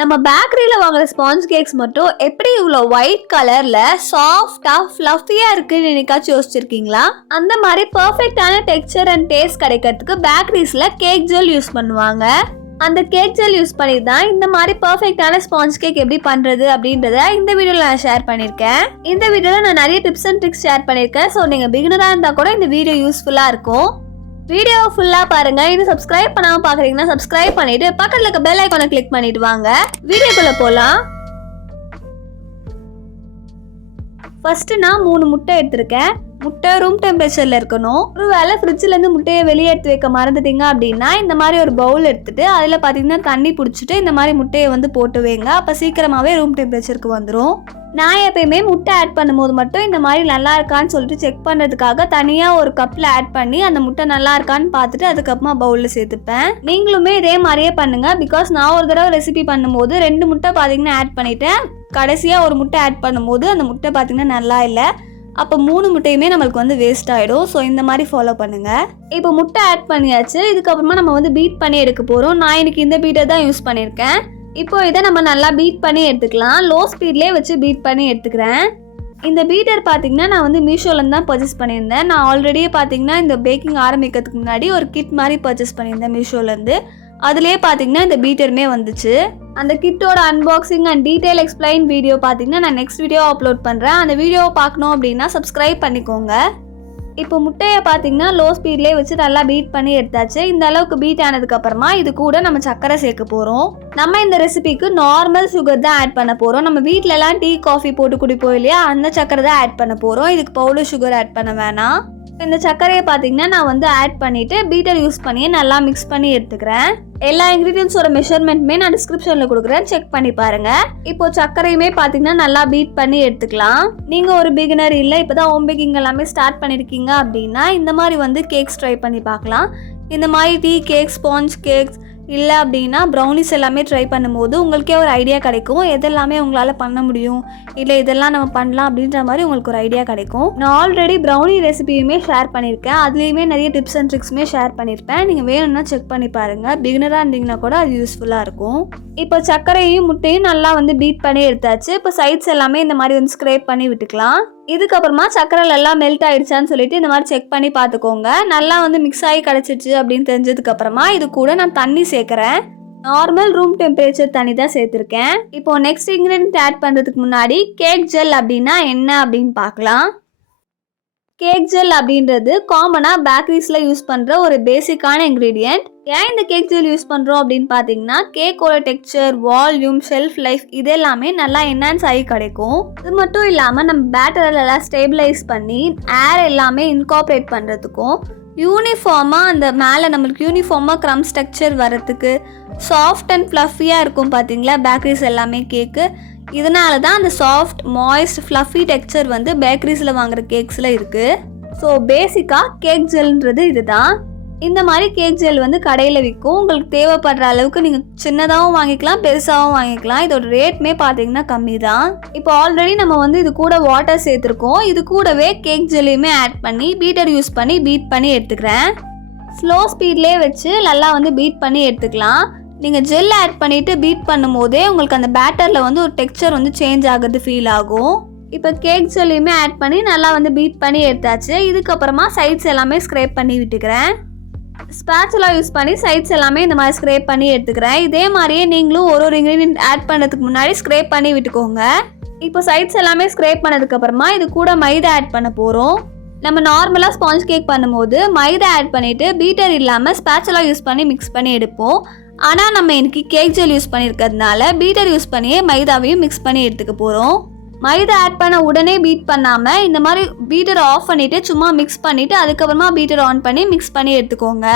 நம்ம பேக்கரியில் வாங்குற ஸ்பாஞ்ச் கேக்ஸ் மட்டும் எப்படி இவ்வளோ ஒயிட் கலரில் சாஃப்டாக ஃப்ளஃபியாக இருக்குன்னு என்னைக்காச்சும் யோசிச்சிருக்கீங்களா? அந்த மாதிரி பர்ஃபெக்டான டெக்ஸ்சர் அண்ட் டேஸ்ட் கிடைக்கிறதுக்கு பேக்கரிஸில் கேக் ஜெல் யூஸ் பண்ணுவாங்க. அந்த கேக் ஜெல் யூஸ் பண்ணி தான் இந்த மாதிரி பர்ஃபெக்டான ஸ்பாஞ்ச் கேக் எப்படி பண்ணுறது அப்படின்றத இந்த வீடியோவில் நான் ஷேர் பண்ணியிருக்கேன். இந்த வீடியோவில் நான் நிறைய டிப்ஸ் அண்ட் ட்ரிக்ஸ் ஷேர் பண்ணியிருக்கேன். ஸோ நீங்கள் பிகினராக இருந்தால் கூட இந்த வீடியோ யூஸ்ஃபுல்லாக இருக்கும். வீடியோ ஃபுல்லாக பாருங்க. இது சப்ஸ்கிரைப் பண்ணாமல் பார்க்குறீங்கன்னா சப்ஸ்கிரைப் பண்ணிட்டு பக்கத்தில் இருக்க பெல் ஐக்கானை கிளிக் பண்ணிட்டு வாங்க. வீடியோக்குள்ள போகலாம். ஃபர்ஸ்ட் நான் 3 முட்டை எடுத்திருக்கேன். முட்டை ரூம் டெம்பரேச்சரில் இருக்கணும். ஒரு வேளை ஃப்ரிட்ஜிலேருந்து முட்டையை வெளியே எடுத்து வைக்க மறந்துட்டீங்க அப்படின்னா இந்த மாதிரி ஒரு பவுல் எடுத்துட்டு அதில் பார்த்தீங்கன்னா தண்ணி பிடிச்சிட்டு இந்த மாதிரி முட்டையை போட்டு வைங்க. அப்போ சீக்கிரமாகவே ரூம் டெம்பரேச்சருக்கு வந்துடும். நான் எப்பயுமே முட்டை ஆட் பண்ணும்போது மட்டும் இந்த மாதிரி நல்லா இருக்கான்னு சொல்லிட்டு செக் பண்ணுறதுக்காக தனியாக ஒரு கப்பில் ஆட் பண்ணி அந்த முட்டை நல்லா இருக்கான்னு பார்த்துட்டு அதுக்கப்புறமா பவுலில் சேர்த்துப்பேன். நீங்களுமே இதே மாதிரியே பண்ணுங்க. பிகாஸ் நான் ஒரு தடவை ரெசிபி பண்ணும்போது 2 முட்டை பார்த்தீங்கன்னா ஆட் பண்ணிட்டேன். கடைசியாக ஒரு முட்டை ஆட் பண்ணும்போது அந்த முட்டை பார்த்தீங்கன்னா நல்லா இல்லை. அப்போ 3 முட்டையுமே நம்மளுக்கு வேஸ்ட் ஆகிடும். ஸோ இந்த மாதிரி ஃபாலோ பண்ணுங்கள். இப்போ முட்டை ஆட் பண்ணியாச்சு. இதுக்கப்புறமா நம்ம பீட் பண்ணி எடுக்க போகிறோம். நான் இன்னைக்கு இந்த பீட்டை தான் யூஸ் பண்ணியிருக்கேன். இப்போ இதை நம்ம நல்லா பீட் பண்ணி எடுத்துக்கலாம். லோ ஸ்பீட்லேயே வச்சு பீட் பண்ணி எடுத்துக்கிறேன். இந்த பீட்டர் பார்த்தீங்கன்னா நான் மீஷோலேருந்து தான் பர்ச்சேஸ் பண்ணியிருந்தேன். நான் ஆல்ரெடியே பார்த்தீங்கன்னா இந்த பேக்கிங் ஆரம்பிக்கிறதுக்கு முன்னாடி ஒரு கிட் மாதிரி பர்ச்சேஸ் பண்ணியிருந்தேன் மீஷோலேருந்து. அதுலேயே பார்த்தீங்கன்னா இந்த பீட்டருமே வந்துச்சு. அந்த கிட்டோட unboxing and detail explain video பார்த்தீங்கன்னா நான் நெக்ஸ்ட் வீடியோ அப்லோட் பண்ணுறேன். அந்த வீடியோவை பார்க்கணும் அப்படின்னா சப்ஸ்கிரைப் பண்ணிக்கோங்க. இப்போ முட்டையை பார்த்தீங்கன்னா லோ ஸ்பீட்லேயே வச்சு நல்லா பீட் பண்ணி எடுத்தாச்சு. இந்த அளவுக்கு பீட் ஆனதுக்கப்புறமா இது கூட நம்ம சர்க்கரை சேர்க்க போகிறோம். நம்ம இந்த ரெசிபிக்கு நார்மல் சுகர் தான் ஆட் பண்ண போகிறோம். நம்ம வீட்டிலலாம் டீ காஃபி போட்டு குடிப்போம் இல்லையா, அந்த சர்க்கரை தான் ஆட் பண்ண போகிறோம். இதுக்கு பவுடர் சுகர் ஆட் பண்ண வேணாம். இந்த சர்க்கரையை பார்த்தீங்கன்னா நான் ஆட் பண்ணிவிட்டு பீட்டர் யூஸ் பண்ணி நல்லா மிக்ஸ் பண்ணி எடுத்துக்கிறேன். எல்லா இன்க்ரீடியன்ஸோட மெஷர்மெண்ட்டுமே நான் டிஸ்கிரிப்ஷனில் கொடுக்குறேன், செக் பண்ணி பாருங்கள். இப்போ சர்க்கரையுமே பார்த்தீங்கன்னா நல்லா பீட் பண்ணி எடுத்துக்கலாம். நீங்கள் ஒரு பிகினர் இல்லை இப்போ தான் ஹோம் பேக்கிங் எல்லாமே ஸ்டார்ட் பண்ணியிருக்கீங்க அப்படின்னா இந்த மாதிரி கேக்ஸ் ட்ரை பண்ணி பார்க்கலாம். இந்த மாதிரி டீ கேக், ஸ்பாஞ்ச் கேக்ஸ் இல்லை அப்படின்னா ப்ரௌனிஸ் எல்லாமே ட்ரை பண்ணும்போது உங்களுக்கே ஒரு ஐடியா கிடைக்கும். எதெல்லாமே உங்களால் பண்ண முடியும், இல்லை இதெல்லாம் நம்ம பண்ணலாம் அப்படின்ற மாதிரி உங்களுக்கு ஒரு ஐடியா கிடைக்கும். நான் ஆல்ரெடி ப்ரௌனி ரெசிபியுமே ஷேர் பண்ணியிருக்கேன். அதுலேயுமே நிறைய டிப்ஸ் அண்ட் ட்ரிக்ஸுமே ஷேர் பண்ணியிருப்பேன். நீங்கள் வேணும்னா செக் பண்ணி பாருங்கள். பிகினராக இருந்தீங்கன்னா கூட அது யூஸ்ஃபுல்லாக இருக்கும். இப்போ சர்க்கரையும் முட்டையும் நல்லா பீட் பண்ணி எடுத்தாச்சு. இப்போ சைட்ஸ் எல்லாமே இந்த மாதிரி ஸ்க்ரேப் பண்ணி விட்டுக்கலாம். இதுக்கப்புறமா சர்க்கரை எல்லாம் மெல்ட் ஆயிடுச்சான்னு சொல்லிட்டு இந்த மாதிரி செக் பண்ணி பார்த்துக்கோங்க. நல்லா மிக்ஸ் ஆகி கிடச்சிச்சு அப்படின்னு தெரிஞ்சதுக்கப்புறமா இது கூட நான் தண்ணி சேர்க்குறேன். நார்மல் ரூம் டெம்பரேச்சர் தண்ணி தான் சேர்த்துருக்கேன். இப்போ நெக்ஸ்ட் இன்க்ரீடியன்ட் ஆட் பண்ணுறதுக்கு முன்னாடி கேக் ஜெல் அப்படின்னா என்ன அப்படின்னு பார்க்கலாம். கேக் ஜெல் அப்படின்றது காமனாக பேக்கரிஸில் யூஸ் பண்ணுற ஒரு பேசிக்கான இன்க்ரீடியன்ட். ஏன் இந்த கேக் ஜெல் யூஸ் பண்ணுறோம் அப்படின்னு பார்த்தீங்கன்னா கேக்கோட டெக்ஸ்சர், வால்யூம், ஷெல்ஃப் லைஃப் இது எல்லாமே நல்லா என்ஹான்ஸ் ஆகி கிடைக்கும். இது மட்டும் இல்லாமல் நம்ம பேட்டரில் எல்லாம் ஸ்டேபிளைஸ் பண்ணி ஏர் எல்லாமே இன்கார்பரேட் பண்ணுறதுக்கும், யூனிஃபார்மாக அந்த மேலே நம்மளுக்கு யூனிஃபார்மாக க்ரம் ஸ்ட்ரக்சர் வரத்துக்கு, சாஃப்ட் அண்ட் ஃப்ளஃபியாக இருக்கும் பார்த்தீங்களா பேக்கரிஸ் எல்லாமே கேக்கு. இதனால தான் அந்த சாஃப்ட், மாய்ஸ்ட், ஃப்ளஃபி டெக்ஸ்சர் பேக்கரிஸில் வாங்குற கேக்ஸில் இருக்குது. ஸோ பேசிக்காக கேக் ஜெல்ன்றது இதுதான். இந்த மாதிரி கேக் ஜெல் கடையில் விற்கும். உங்களுக்கு தேவைப்படுற அளவுக்கு நீங்கள் சின்னதாகவும் வாங்கிக்கலாம், பெருசாகவும் வாங்கிக்கலாம். இதோட ரேட்மே பார்த்தீங்கன்னா கம்மி தான். இப்போ ஆல்ரெடி நம்ம இது கூட வாட்டர் சேர்த்துருக்கோம். இது கூடவே கேக் ஜெல்லையுமே ஆட் பண்ணி பீட்டர் யூஸ் பண்ணி பீட் பண்ணி எடுத்துக்கிறேன். ஸ்லோ ஸ்பீட்லேயே வச்சு நல்லா பீட் பண்ணி எடுத்துக்கலாம். நீங்கள் ஜெல் ஆட் பண்ணிவிட்டு பீட் பண்ணும் போதே உங்களுக்கு அந்த பேட்டரில் ஒரு டெக்ஸ்சர் சேஞ்ச் ஆகுறது ஃபீல் ஆகும். இப்போ கேக் ஜெல்லையுமே ஆட் பண்ணி நல்லா பீட் பண்ணி எடுத்தாச்சு. இதுக்கப்புறமா சைட்ஸ் எல்லாமே ஸ்க்ரேப் பண்ணி விட்டுக்கிறேன். ஸ்பேச்சுலா யூஸ் பண்ணி சைட்ஸ் எல்லாமே இந்த மாதிரி ஸ்க்ரேப் பண்ணி எடுத்துக்கிறேன். இதே மாதிரியே நீங்களும் ஒரு இன்க்ரீடியன்ட் ஆட் பண்ணுறதுக்கு முன்னாடி ஸ்க்ரேப் பண்ணி விட்டுக்கோங்க. இப்போ சைட்ஸ் எல்லாமே ஸ்க்ரேப் பண்ணதுக்கப்புறமா இது கூட மைதா ஆட் பண்ண போகிறோம். நம்ம நார்மலாக ஸ்பாஞ்ச் கேக் பண்ணும்போது மைதா ஆட் பண்ணிவிட்டு பீட்டர் இல்லாமல் ஸ்பேச்சுலா யூஸ் பண்ணி மிக்ஸ் பண்ணி எடுப்போம். ஆனால் நம்ம இன்னைக்கு கேக் ஜெல் யூஸ் பண்ணியிருக்கிறதுனால பீட்டர் யூஸ் பண்ணியே மைதாவையும் மிக்ஸ் பண்ணி எடுத்துக்க போகிறோம். மைதா ஆட் பண்ண உடனே பீட் பண்ணாமல் இந்த மாதிரி பீட்டரை ஆஃப் பண்ணிவிட்டு சும்மா மிக்ஸ் பண்ணிவிட்டு அதுக்கப்புறமா பீட்டர் ஆன் பண்ணி மிக்ஸ் பண்ணி எடுத்துக்கோங்க.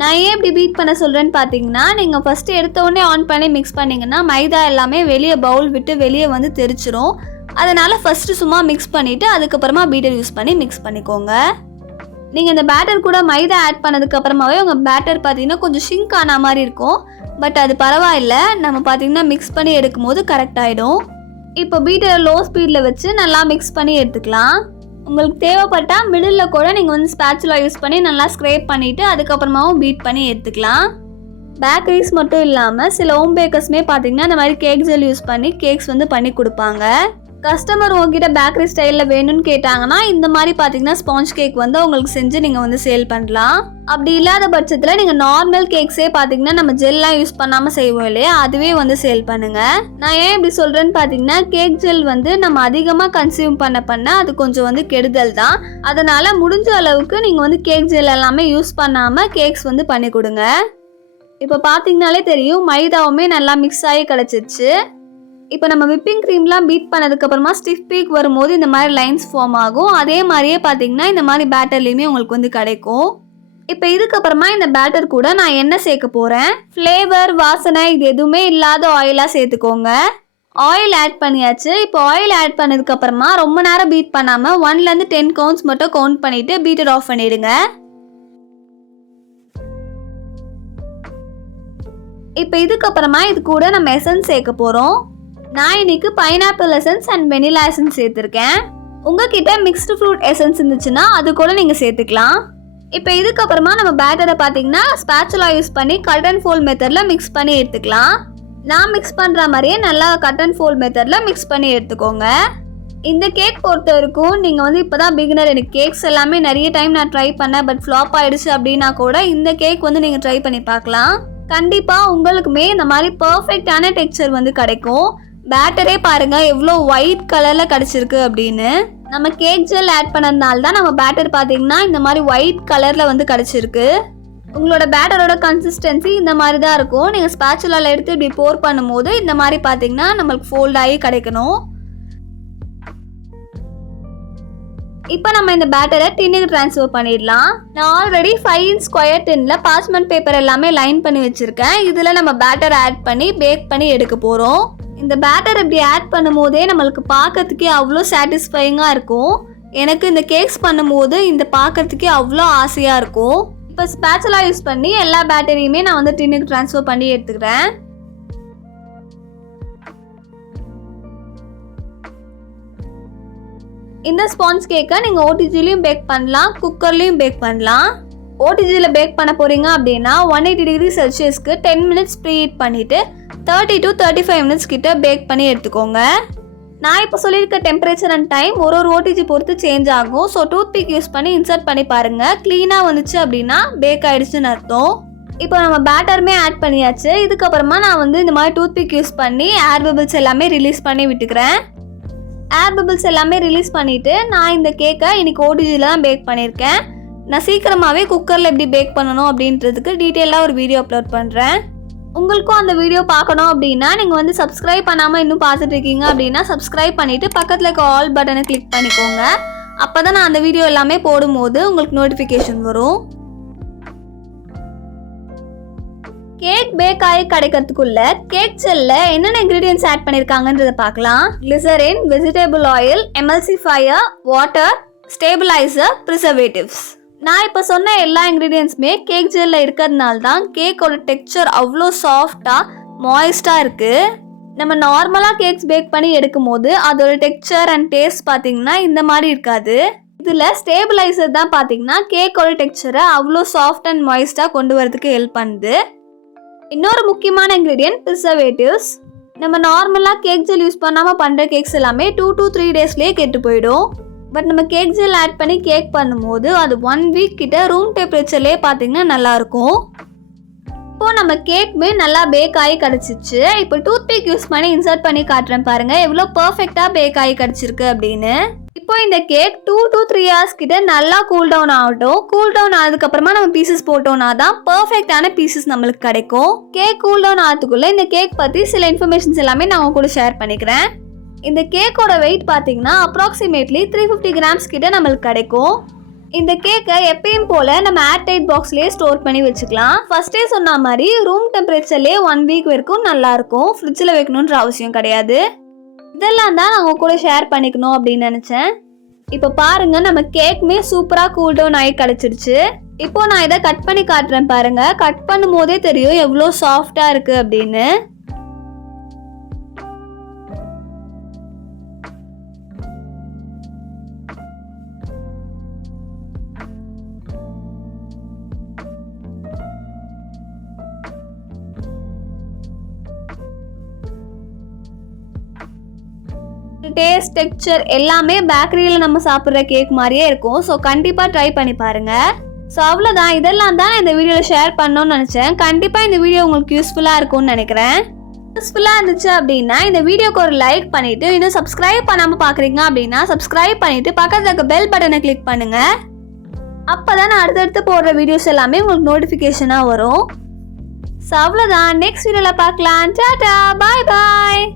நான் ஏன் இப்படி பீட் பண்ண சொல்கிறேன்னு பார்த்தீங்கன்னா நீங்கள் ஃபஸ்ட்டு எடுத்தோடனே ஆன் பண்ணி மிக்ஸ் பண்ணிங்கன்னா மைதா எல்லாமே வெளியே பவுல் விட்டு வெளியே தெரிச்சிரும். அதனால் ஃபஸ்ட்டு சும்மா மிக்ஸ் பண்ணிவிட்டு அதுக்கப்புறமா பீட்டர் யூஸ் பண்ணி மிக்ஸ் பண்ணிக்கோங்க. நீங்கள் இந்த பேட்டர் கூட மைதா ஆட் பண்ணதுக்கப்புறமாவே உங்கள் பேட்டர் பார்த்தீங்கன்னா கொஞ்சம் ஷிங்க் ஆன மாதிரி இருக்கும். பட் அது பரவாயில்லை, நம்ம பார்த்தீங்கன்னா மிக்ஸ் பண்ணி எடுக்கும் போது கரெக்ட் ஆகிடும். இப்போ பீட்டரை லோ ஸ்பீடில் வச்சு நல்லா மிக்ஸ் பண்ணி எடுத்துக்கலாம். உங்களுக்கு தேவைப்பட்டால் மிடில் கூட நீங்கள் ஸ்பேச்சுலா யூஸ் பண்ணி நல்லா ஸ்க்ரேப் பண்ணிவிட்டு அதுக்கப்புறமாவும் பீட் பண்ணி எடுத்துக்கலாம். பேக்கரிஸ் மட்டும் இல்லாமல் சில ஹோம் பேக்கர்ஸ்மே பார்த்தீங்கன்னா இந்த மாதிரி கேக் ஜெல் யூஸ் பண்ணி கேக்ஸ் வந்து பண்ணி கொடுப்பாங்க. கஸ்டமர் உங்ககிட்ட பேக்கரி ஸ்டைலில் வேணும்னு கேட்டாங்கன்னா இந்த மாதிரி பார்த்தீங்கன்னா ஸ்பாஞ்ச் கேக் வந்து உங்களுக்கு செஞ்சு நீங்கள் வந்து சேல் பண்ணலாம். அப்படி இல்லாத பட்சத்தில் நீங்கள் நார்மல் கேக்ஸே பார்த்தீங்கன்னா நம்ம ஜெல்லாம் யூஸ் பண்ணாமல் செய்வோம் இல்லையா, அதுவே வந்து சேல் பண்ணுங்கள். நான் ஏன் இப்படி சொல்கிறேன்னு பார்த்தீங்கன்னா கேக் ஜெல் வந்து நம்ம அதிகமாக கன்சியூம் பண்ண அது கொஞ்சம் வந்து கெடுதல் தான். அதனால் முடிஞ்ச அளவுக்கு நீங்கள் வந்து கேக் ஜெல் எல்லாமே யூஸ் பண்ணாமல் கேக்ஸ் வந்து பண்ணி கொடுங்க. இப்போ பார்த்தீங்கனாலே தெரியும் மைதாவுமே நல்லா மிக்ஸ் ஆகி கிடச்சிருச்சு. இப்போ நம்ம விப்பிங் க்ரீம்லாம் பீட் பண்ணதுக்கப்புறமா ஸ்டிஃப் பீக் வரும்போது இந்த மாதிரி லைன்ஸ் ஃபார்ம் ஆகும். அதே மாதிரியே பார்த்தீங்கன்னா இந்த மாதிரி பேட்டர்லேயுமே உங்களுக்கு வந்து கிடைக்கும். இப்போ இதுக்கப்புறமா இந்த பேட்டர் கூட நான் என்ன சேர்க்க போகிறேன், ஃப்ளேவர் வாசனை இது எதுவுமே இல்லாத ஆயிலாக சேர்த்துக்கோங்க. ஆயில் ஆட் பண்ணியாச்சு. இப்போ ஆயில் ஆட் பண்ணதுக்கப்புறமா ரொம்ப நேரம் பீட் பண்ணாமல் 1லேருந்து 10 கவுண்ட்ஸ் மட்டும் கவுண்ட் பண்ணிவிட்டு பீட்டர் ஆஃப் பண்ணிடுங்க. இப்போ இதுக்கப்புறமா இது கூட நம்ம எசன்ஸ் சேர்க்க போகிறோம். நான் இன்னைக்கு pineapple essence and vanilla essence சேர்த்துருக்கேன். உங்ககிட்ட மிக்ஸ்டு ஃப்ரூட் எசன்ஸ் இருந்துச்சுன்னா அது கூட நீங்கள் சேர்த்துக்கலாம். இப்போ இதுக்கப்புறமா நம்ம பேட்டரை பார்த்தீங்கன்னா ஸ்பேச்சுலா யூஸ் பண்ணி கட் அண்ட் ஃபோல்ட் மெத்தடில் மிக்ஸ் பண்ணி எடுத்துக்கலாம். நான் மிக்ஸ் பண்ணுற மாதிரியே நல்லா கட் அண்ட் ஃபோல்ட் மெத்தடில் மிக்ஸ் பண்ணி எடுத்துக்கோங்க. இந்த கேக் பொறுத்த வரைக்கும் நீங்கள் வந்து இப்போ தான் பிகினர், எனக்கு கேக்ஸ் எல்லாமே நிறைய டைம் நான் ட்ரை பண்ணேன் பட் ஃப்ளாப் ஆகிடுச்சு அப்படின்னா கூட இந்த கேக் வந்து நீங்கள் ட்ரை பண்ணி பார்க்கலாம். கண்டிப்பாக உங்களுக்குமே இந்த மாதிரி பர்ஃபெக்டான டெக்ஸ்சர் வந்து கிடைக்கும். பேட்டரே பாருங்கள் எவ்வளோ ஒயிட் கலரில் கிடச்சிருக்கு அப்படின்னு. நம்ம கேக் ஜெல் ஆட் பண்ணதுனால தான் நம்ம பேட்டர் பார்த்தீங்கன்னா இந்த மாதிரி ஒயிட் கலரில் வந்து கிடச்சிருக்கு. உங்களோட பேட்டரோட கன்சிஸ்டன்சி இந்த மாதிரி தான் இருக்கும். நீங்கள் ஸ்பேச்சுலாவில் எடுத்து இப்படி போர் பண்ணும்போது இந்த மாதிரி பார்த்தீங்கன்னா நம்மளுக்கு ஃபோல்ட் ஆகி கிடைக்கணும். இப்போ நம்ம இந்த பேட்டரை டின்னுக்கு ட்ரான்ஸ்ஃபர் பண்ணிடலாம். நான் ஆல்ரெடி 5 inch ஸ்கொயர் டின்னில் பார்ச்மெண்ட் பேப்பர் எல்லாமே லைன் பண்ணி வச்சுருக்கேன். இதில் நம்ம பேட்டரை ஆட் பண்ணி பேக் பண்ணி எடுக்க போகிறோம். இந்த பேட்டர் இப்படி ஆட் பண்ணும் போதே நம்மளுக்கு பார்க்கறதுக்கே அவ்வளோ சாட்டிஸ்ஃபைங்காக இருக்கும். எனக்கு இந்த கேக்ஸ் பண்ணும்போது இந்த பார்க்கறதுக்கே அவ்வளோ ஆசையாக இருக்கும். இப்போ ஸ்பேச்சுலா யூஸ் பண்ணி எல்லா பேட்டரியுமே நான் வந்து டின்னுக்கு ட்ரான்ஸ்ஃபர் பண்ணி எடுத்துக்கிறேன். இந்த ஸ்பாஞ்ச் கேக்கை நீங்கள் ஓடிஜிலையும் பேக் பண்ணலாம், குக்கர்லேயும் பேக் பண்ணலாம். ஓடிஜியில் பேக் பண்ண போகிறீங்க அப்படின்னா 180 degree செல்சியஸ்க்கு 10 minutes ப்ரீ ஹீட் பண்ணிவிட்டு 30 to 35 minutes கிட்ட பேக் பண்ணி எடுத்துக்கோங்க. நான் இப்போ சொல்லியிருக்க டெம்பரேச்சர் அண்ட் டைம் ஒரு ஓடிஜி பொறுத்து சேஞ்ச் ஆகும். ஸோ டூத் பிக் யூஸ் பண்ணி இன்சர்ட் பண்ணி பாருங்கள். க்ளீனாக வந்துச்சு அப்படின்னா பேக் ஆகிடுச்சுன்னு அர்த்தம். இப்போ நம்ம பேட்டருமே ஆட் பண்ணியாச்சு. இதுக்கப்புறமா நான் வந்து இந்த மாதிரி டூத் பிக் யூஸ் பண்ணி ஏர் பபிள்ஸ் எல்லாமே ரிலீஸ் பண்ணி விட்டுக்கிறேன். ஏர் பபிள்ஸ் எல்லாமே ரிலீஸ் பண்ணிவிட்டு நான் இந்த கேக்கை இன்றைக்கி ஓடிஜியில் தான் பேக் பண்ணியிருக்கேன். நான் சீக்கிரமாகவே குக்கரில் எப்படி பேக் பண்ணணும் அப்படின்றதுக்கு டீட்டெயிலாக ஒரு வீடியோ அப்லோட் பண்ணுறேன். உங்களுக்கும் அந்த வீடியோ பார்க்கணும் அப்படின்னா நீங்கள் வந்து சப்ஸ்கிரைப் பண்ணாமல் இன்னும் பார்த்துட்டு இருக்கீங்க அப்படின்னா சப்ஸ்கிரைப் பண்ணிவிட்டு பக்கத்தில் இருக்க ஆல் பட்டனை கிளிக் பண்ணிக்கோங்க. அப்போ தான் நான் அந்த வீடியோ எல்லாமே போடும்போது உங்களுக்கு நோட்டிஃபிகேஷன் வரும். கேக் பேக் ஆகி கிடைக்கிறதுக்குள்ள கேக் ஜெல்ல என்னென்ன இன்க்ரீடியன்ஸ் ஆட் பண்ணியிருக்காங்கன்றதை பார்க்கலாம். Glycerin, vegetable oil, emulsifier, water, stabilizer, preservatives. நான் இப்போ சொன்ன எல்லா இன்க்ரீடியன்ஸுமே கேக் ஜெல்லில் இருக்கிறதுனால தான் கேக்கோட டெக்ஸ்சர் அவ்வளோ சாஃப்டாக மாய்ஸ்டாக இருக்குது. நம்ம நார்மலாக கேக்ஸ் பேக் பண்ணி எடுக்கும் போது அதோட டெக்ஸ்சர் அண்ட் டேஸ்ட் பார்த்தீங்கன்னா இந்த மாதிரி இருக்காது. இதில் ஸ்டேபிளைசர் தான் பார்த்தீங்கன்னா கேக்கோட டெக்ஸ்சரை அவ்வளோ சாஃப்ட் அண்ட் மாய்ஸ்டாக கொண்டு வரதுக்கு ஹெல்ப் பண்ணுது. இன்னொரு முக்கியமான இன்க்ரீடியன்ட் ப்ரிசர்வேட்டிவ்ஸ். நம்ம நார்மலாக கேக் ஜெல் யூஸ் பண்ணாமல் பண்ணுற கேக்ஸ் எல்லாமே 2 to 3 daysலேயே கெட்டு போயிடும். பட் நம்ம கேக் ஜெல் ஆட் பண்ணி கேக் பண்ணும்போது அது 1 week கிட்ட ரூம் டெம்பரேச்சர்லேயே பார்த்தீங்கன்னா நல்லாயிருக்கும். இப்போது நம்ம கேக்குமே நல்லா பேக் ஆகி கிடச்சிச்சு. இப்போ டூத் பிக் யூஸ் பண்ணி இன்சர்ட் பண்ணி காட்டுறேன் பாருங்கள் எவ்வளோ பர்ஃபெக்டாக பேக் ஆகி கிடச்சிருக்கு அப்படின்னு. இப்போ இந்த கேக் 2 to 3 hours கிட்ட நல்லா கூல் டவுன் ஆகட்டும். கூல் டவுன் ஆனதுக்கப்புறமா நம்ம பீசஸ் போட்டோம்னா தான் பர்ஃபெக்டான பீசஸ் நம்மளுக்கு கிடைக்கும். கேக் கூல் டவுன் ஆகிறதுக்குள்ளே இந்த கேக் பற்றி சில இன்ஃபர்மேஷன்ஸ் எல்லாமே நான் உங்க கூட ஷேர் பண்ணிக்கிறேன். இந்த கேக்கோட வெயிட் பார்த்தீங்கன்னா அப்ராக்சிமேட்லி 350 grams கிட்ட நம்மளுக்கு கிடைக்கும். இந்த கேக்கை எப்பயும் போல் நம்ம ஏர்டைட் பாக்ஸ்லேயே ஸ்டோர் பண்ணி வச்சுக்கலாம். ஃபர்ஸ்டே சொன்ன மாதிரி ரூம் டெம்பரேச்சர்லேயே 1 week வரைக்கும் நல்லாயிருக்கும். ஃப்ரிட்ஜில் வைக்கணுன்ற அவசியம் கிடையாது. இதெல்லாம் தான் நான் உங்க கூட ஷேர் பண்ணிக்கணும் அப்படின்னு நினச்சேன். இப்போ பாருங்கள் நம்ம கேக்குமே சூப்பராக கூல் டவுன் ஆகி கிடச்சிருச்சு. இப்போ நான் இதை கட் பண்ணி காட்டுறேன் பாருங்கள். கட் பண்ணும் போதே தெரியும் எவ்வளோ சாஃப்டாக இருக்குது அப்படின்னு. டேஸ்ட் டெக்ஸ்சர் எல்லாமே பேக்கரியில் நம்ம சாப்பிட்ற கேக் மாதிரியே இருக்கும். ஸோ கண்டிப்பாக ட்ரை பண்ணி பாருங்கள். ஸோ அவ்வளோதான், இதெல்லாம் தான் நான் இந்த வீடியோவில் ஷேர் பண்ணணும்னு நினச்சேன். கண்டிப்பாக இந்த வீடியோ உங்களுக்கு யூஸ்ஃபுல்லாக இருக்கும்னு நினைக்கிறேன். யூஸ்ஃபுல்லாக இருந்துச்சு அப்படின்னா இந்த வீடியோக்கு ஒரு லைக் பண்ணிவிட்டு, இன்னும் சப்ஸ்கிரைப் பண்ணாமல் பார்க்குறீங்க அப்படின்னா சப்ஸ்கிரைப் பண்ணிவிட்டு பக்கத்தில் இருக்க பெல் பட்டனை கிளிக் பண்ணுங்கள். அப்போ தான் நான் அடுத்தடுத்து போடுற வீடியோஸ் எல்லாமே உங்களுக்கு நோட்டிஃபிகேஷனாக வரும். ஸோ அவ்வளோதான், நெக்ஸ்ட் வீடியோவில் பார்க்கலாம். டாடா, பாய் பாய்.